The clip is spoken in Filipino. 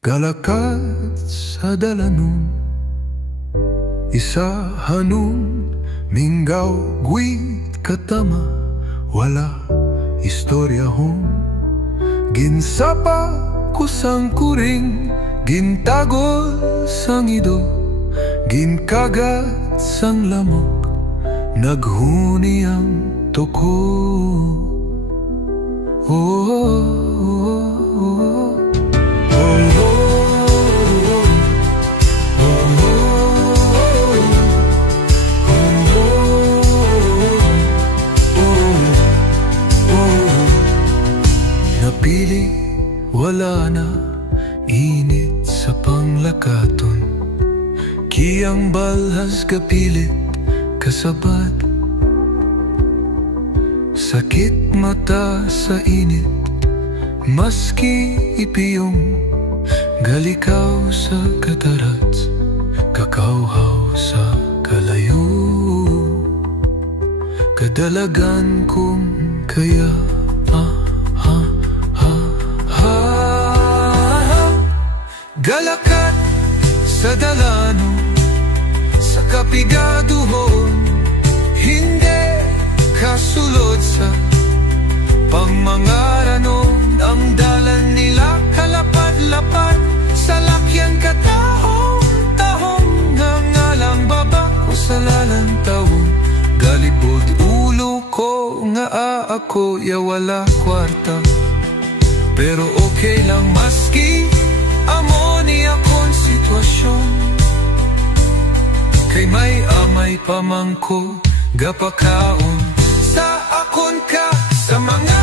Galakat sa dalanon, isa hanun, minggaw, gwit, katama, wala istorya hon. Ginsapa ko sang kuring, gintagol sang ido, ginkagat sang lamok, naghuni ang toko. Napili, wala na, init sa panglakaton, kiyang balhas kapilit, kasabad. Sakit mata sa init, maski ipiyong, galikaw sa katarats, kakauhaw sa kalayo. Kadalagan kong kaya galakat sa dalano, sa kapigaduhon, hindi kasulod sa pangmangaranon. Ang dalan nila kalapad-lapad, sa lakyan katahong-tahong, nangalang baba ko sa lalantawon. Galibod ulo ko nga ako, ya wala kwarta, pero okay lang maski amo ni akong sitwasyon. Kay may amay pamangko, gapakaon sa akon ka, sa mga